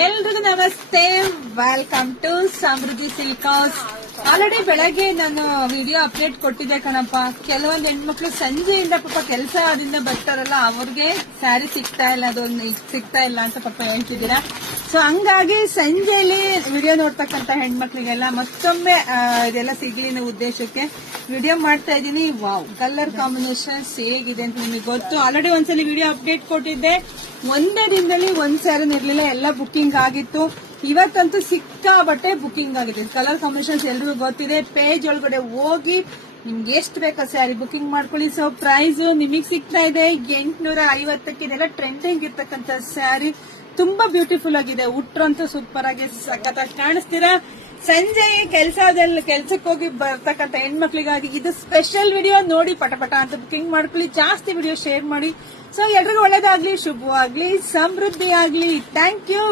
ಎಲ್ರಿಗೂ ನಮಸ್ತೆ, welcome to Samruddhi silk house. Already ಬೆಳಗ್ಗೆ ನಾನು ವಿಡಿಯೋ ಅಪ್ಡೇಟ್ ಕೊಟ್ಟಿದ್ದೆ ಕಣಪ್ಪ. ಕೆಲವೊಂದು ಹೆಣ್ಮಕ್ಳು ಸಂಜೆಯಿಂದ ಪಾಪ ಕೆಲಸದಿಂದ ಬರ್ತಾರಲ್ಲ, ಅವ್ರಿಗೆ ಸ್ಯಾರಿ ಸಿಗ್ತಾ ಇಲ್ಲ, ಅದೊಂದು ಸಿಗ್ತಾ ಇಲ್ಲ ಅಂತ ಪಾಪ ಹೇಳ್ತಿದ್ದೀರಾ. ಸೊ ಹಂಗಾಗಿ ಸಂಜೆಯಲ್ಲಿ ವಿಡಿಯೋ ನೋಡ್ತಕ್ಕಂತ ಹೆಣ್ಮಕ್ಳಿಗೆಲ್ಲ ಮತ್ತೊಮ್ಮೆ ಇದೆಲ್ಲ ಸಿಗ್ಲಿ ಅನ್ನೋ ಉದ್ದೇಶಕ್ಕೆ ವಿಡಿಯೋ ಮಾಡ್ತಾ ಇದ್ದೀನಿ. ವಾವ್, ಕಲರ್ ಕಾಂಬಿನೇಷನ್ಸ್ ಹೇಗಿದೆ ಅಂತ ನಿಮಗೆ ಗೊತ್ತು. ಆಲ್ರೆಡಿ ಒಂದ್ಸಲಿ ವಿಡಿಯೋ ಅಪ್ಡೇಟ್ ಕೊಟ್ಟಿದ್ದೆ. ಒಂದೇ ದಿನದಲ್ಲಿ ಒಂದ್ ಸ್ಯಾರಿ ಇರ್ಲಿಲ್ಲ, ಎಲ್ಲ ಬುಕಿಂಗ್ ಆಗಿತ್ತು. ಇವತ್ತಂತೂ ಸಿಕ್ಕಾಬಟ್ಟೆ ಬುಕಿಂಗ್ ಆಗಿದೆ. ಕಲರ್ ಕಾಂಬಿನೇಷನ್ಸ್ ಎಲ್ರಿಗೂ ಗೊತ್ತಿದೆ. ಪೇಜ್ ಒಳಗಡೆ ಹೋಗಿ ನಿಮ್ಗೆ ಎಷ್ಟು ಬೇಕೋ ಸ್ಯಾರಿ ಬುಕಿಂಗ್ ಮಾಡ್ಕೊಳ್ಳಿ. ಸೊ ಪ್ರೈಸ್ ನಿಮಗ್ ಸಿಗ್ತಾ ಇದೆ 850ಕ್ಕೆ. ಇದೆಲ್ಲ ಟ್ರೆಂಡಿಂಗ್ ಇರ್ತಕ್ಕಂಥ ಸ್ಯಾರಿ, ತುಂಬಾ ಬ್ಯೂಟಿಫುಲ್ ಆಗಿದೆ. ಉಟ್ರಂತೂ ಸೂಪರ್ ಆಗಿ ಸಖತ್ತಾಗಿ ಕಾಣಿಸ್ತೀರಾ. ಸಂಜೆ ಕೆಲ್ಸಕ್ಕೆ ಹೋಗಿ ಬರ್ತಕ್ಕಂಥ ಹೆಣ್ಮಕ್ಳಿಗಾಗಿ ಇದು ಸ್ಪೆಷಲ್ ವಿಡಿಯೋ. ನೋಡಿ ಪಟ ಅಂತ ಬುಕಿಂಗ್ ಮಾಡ್ಕೊಳ್ಳಿ. ಜಾಸ್ತಿ ವಿಡಿಯೋ ಶೇರ್ ಮಾಡಿ. ಸೊ ಎಲ್ರಿಗೂ ಒಳ್ಳೇದಾಗ್ಲಿ, ಶುಭವಾಗ್ಲಿ, ಸಮೃದ್ಧಿ ಆಗ್ಲಿ. Thank you.